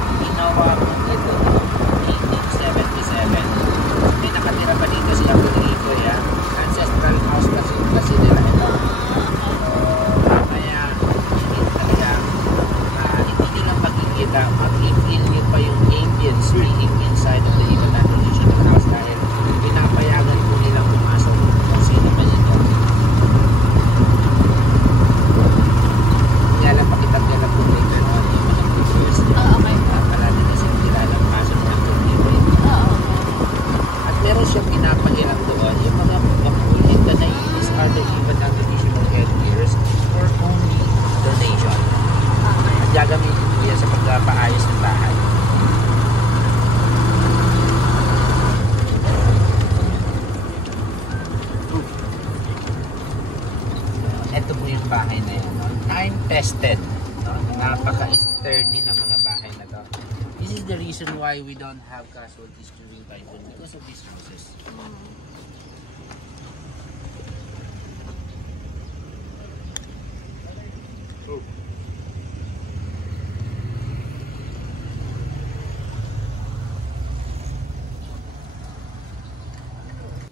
ginawa po ito noong 1877. May nakatira pa dito si Apo Rico, yan. Ancestral house kasi nila ito. Kaya hindi talaga hindi nyo lang makikita, mag-feel nyo pa yung ambience being inside of the Yucatan Traditional House dahil pinapayagan po nilang pumasok kung sino man ito. Kaya lang pakitang nila po later on yung mga pictures. Pala nila siya kilalang pasok ng Turkey. At meron siyang pinapahiram doon yung mga bakul in the 90s are the Yucatan Traditional Headgears for only donation. At gagamitin po yan sa pagpapaayos ng bahay. Ito po yung bahay na yan. Time tested. Napaka-sturdy ng mga bahay na to. This is the reason why we don't have casualties during typhoon because of these houses.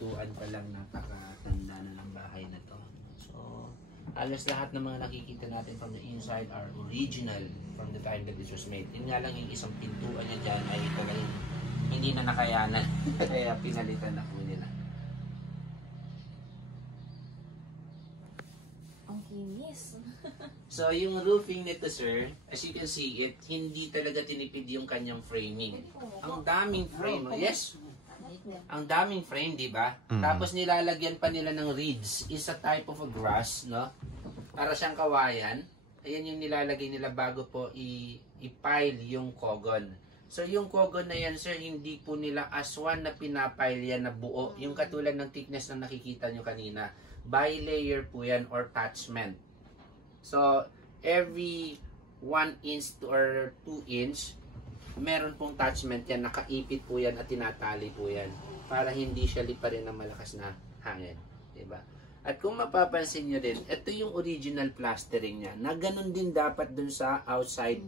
Tuan pa lang napakatanda na ng bahay na to. So, halos lahat ng mga nakikita natin from the inside are original from the time that this was made. Yun nga lang yung isang pintuan niya dyan ay talagang hindi na nakayanan. Kaya pinalitan na po nila. Ang kinis. So, yung roofing nito, sir, as you can see it, hindi talaga tinipid yung kanyang framing. Ang daming frame. Yes. Ang daming frame, di ba? Tapos nilalagyan pa nila ng reeds. Is a type of a grass, no? Para siyang kawayan. Ayan yung nilalagay nila bago po i-pile yung kogon. So yung kogon na yan, sir, hindi po nila as one na pinapile yan na buo. Yung katulad ng thickness na nakikita nyo kanina. By layer po yan or attachment. So every 1 inch or 2 inch, meron pong attachment yan, nakaipit po yan at tinatali po yan para hindi siya liparin ng malakas na hangin, diba? At kung mapapansin nyo din, ito yung original plastering niya na ganun din dapat dun sa outside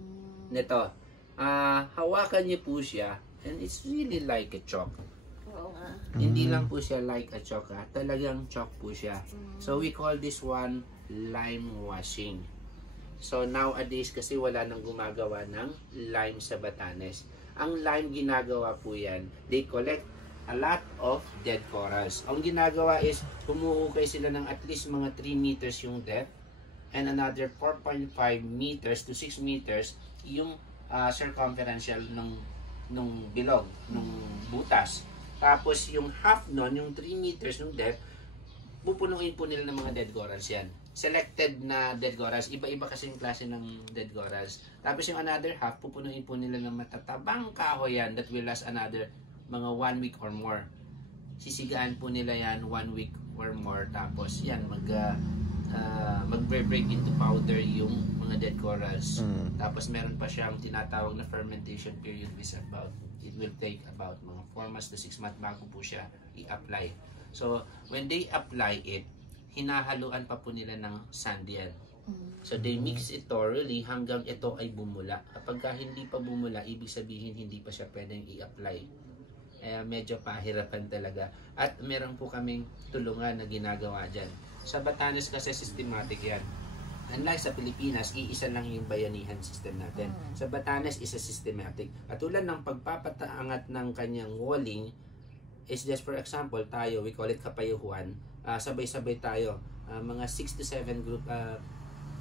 nito. Hawakan niyo po siya and it's really like a chalk. Hindi lang po siya like a chalk, talagang chalk po siya. So we call this one lime washing. So nowadays kasi wala nang gumagawa ng lime sa Batanes. Ang lime ginagawa po yan, they collect a lot of dead corals. Ang ginagawa is humuhukay sila ng at least mga 3 meters yung depth and another 4.5 meters to 6 meters yung circumferential ng bilog, ng butas. Tapos yung half nun, yung 3 meters ng depth, pupunuin po nila ng mga dead corals yan. Selected na dead corals. Iba-iba kasi yung klase ng dead corals. Tapos yung another half, pupunuin po nila ng matatabang kahoy yan that will last another mga 1 week or more. Sisigaan po nila yan 1 week or more. Tapos yan, mag-break into powder yung mga dead corals. Tapos meron pa siyang tinatawag na fermentation period which about, it will take about mga 4 months to 6 months bago po siya i-apply. So, when they apply it, hinahaluan pa po nila ng sand yan. So they mix it thoroughly hanggang ito ay bumula. Kapag hindi pa bumula, ibig sabihin hindi pa siya pwedeng i-apply. Medyo pahirapan talaga. At meron po kaming tulungan na ginagawa dyan. Sa Batanes kasi systematic yan. Unlike sa Pilipinas, iisa lang yung bayanihan system natin. Sa Batanes, isa systematic. Katulad ng pagpapataangat ng kanyang walling, is just for example, tayo, we call it kapayuhuan. Sabay-sabay tayo. Mga 6 to 7 group,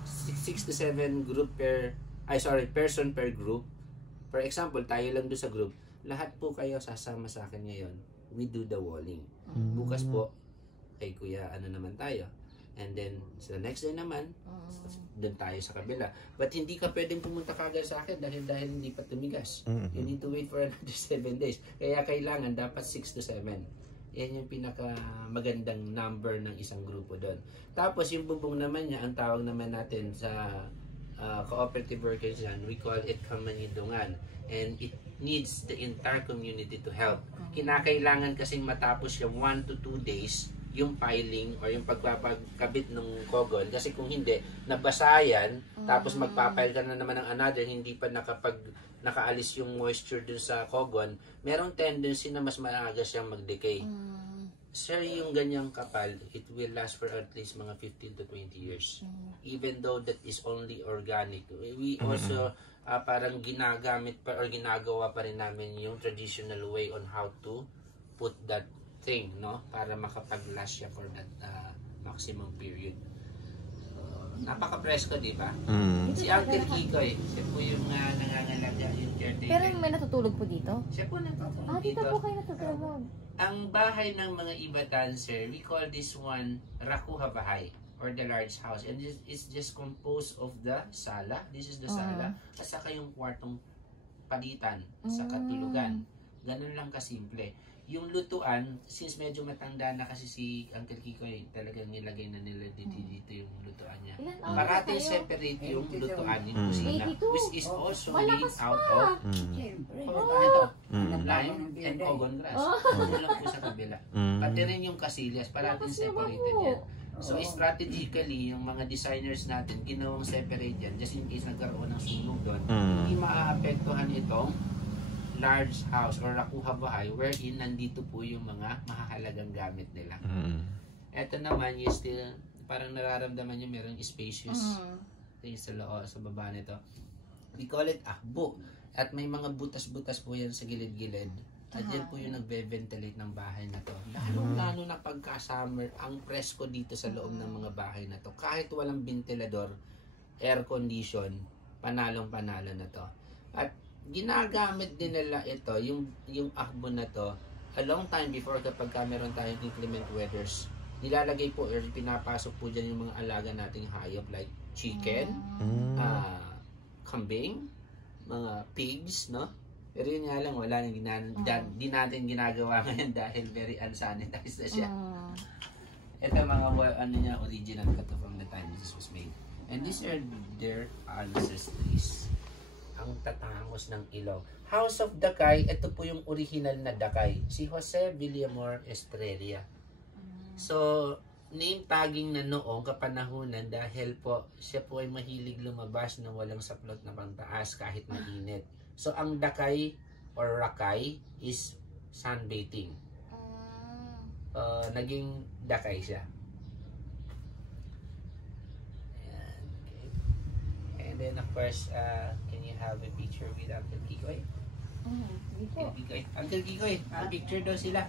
6 to 7 group person per group. For example, tayo lang doon sa group. Lahat po kayo sasama sa akin ngayon. We do the walling. Bukas po, kay kuya, ano naman tayo. And then, sa next day naman, doon tayo sa kabila. But hindi ka pwedeng pumunta kagad sa akin dahil hindi pa tumigas. You need to wait for another 7 days. Kaya kailangan dapat 6 to 7. Yan yung pinaka magandang number ng isang grupo doon. Tapos yung bubong naman niya, ang tawag naman natin sa cooperative workers yan, we call it kamanidungan. And it needs the entire community to help. Kinakailangan kasing matapos siya 1 to 2 days yung piling or yung pagpapagkabit ng kogon. Kasi kung hindi, nabasa yan, tapos magpapile ka na naman ng another, hindi pa nakaalis yung moisture dun sa kogon, merong tendency na mas maaga siyang mag-decay. Sir, yung ganyang kapal, it will last for at least mga 15 to 20 years. Even though that is only organic. We also parang ginagamit pa or ginagawa pa rin namin yung traditional way on how to put that thing, no? Para makapag-last siya for that maximum period. Napaka-presko, di ba? Si Uncle Kikoy, siya po yung nangangalaga, yung caretaker. Pero may natutulog po dito? Siya po natutulog Dito po kayo natutulog. Ang bahay ng mga Ibatan, sir, we call this one Rakuha Bahay or the large house. And it's just composed of the sala. This is the sala. At saka yung kwartong palitan sa katulugan. Ganun lang kasimple. Yung lutuan, since medyo matanda na kasi si Uncle Kikoy, talagang nilagay na nila dito yung lutuan niya. Parating separate yung lutuan, yung kusina, which is also made out of lime and cogon grass. Ano lang po sa kabila. Pati rin yung casillas, parating separated yan. So strategically, yung mga designers natin, ginawang separate yan, just in case nagkaroon ng sunog doon, hindi maaapektuhan itong large house or Rakuha Bahay wherein nandito po yung mga mahahalagang gamit nila. Ito naman, you still, parang nararamdaman nyo merong spacious things sa loob, sa baba nito. We call it ahbo. At may mga butas-butas po yan sa gilid-gilid. At yan po yung nagbe-ventilate ng bahay na to. Lalo na pagka-summer, ang presko dito sa loob ng mga bahay na to. Kahit walang ventilador, air condition, panalong-panalo na to. At ginagamit din nila ito, yung ahbo na to, a long time before kapag meron tayong inclement weathers. Nilalagay po or pinapasok po dyan yung mga alaga nating hayop like chicken, kambing, mga pigs, no? Pero yun nga lang, wala di natin ginagawa ngayon dahil very unsanitized na siya. Ito mga ano niya, original cut from the time this was made. And these are their ancestries. Ang tatangos ng ilaw. House of Dakay, ito po yung original na Dakay. Si Jose Villamor Estrella. So, name tagging na noong kapanahunan dahil po siya po ay mahilig lumabas na walang saplot na pangtaas kahit mainit. So, ang Dakay or Rakay is sunbathing. Naging Dakay siya. And then of course, can you have a picture with Uncle Kikoy? Uncle Kikoy, a picture daw sila.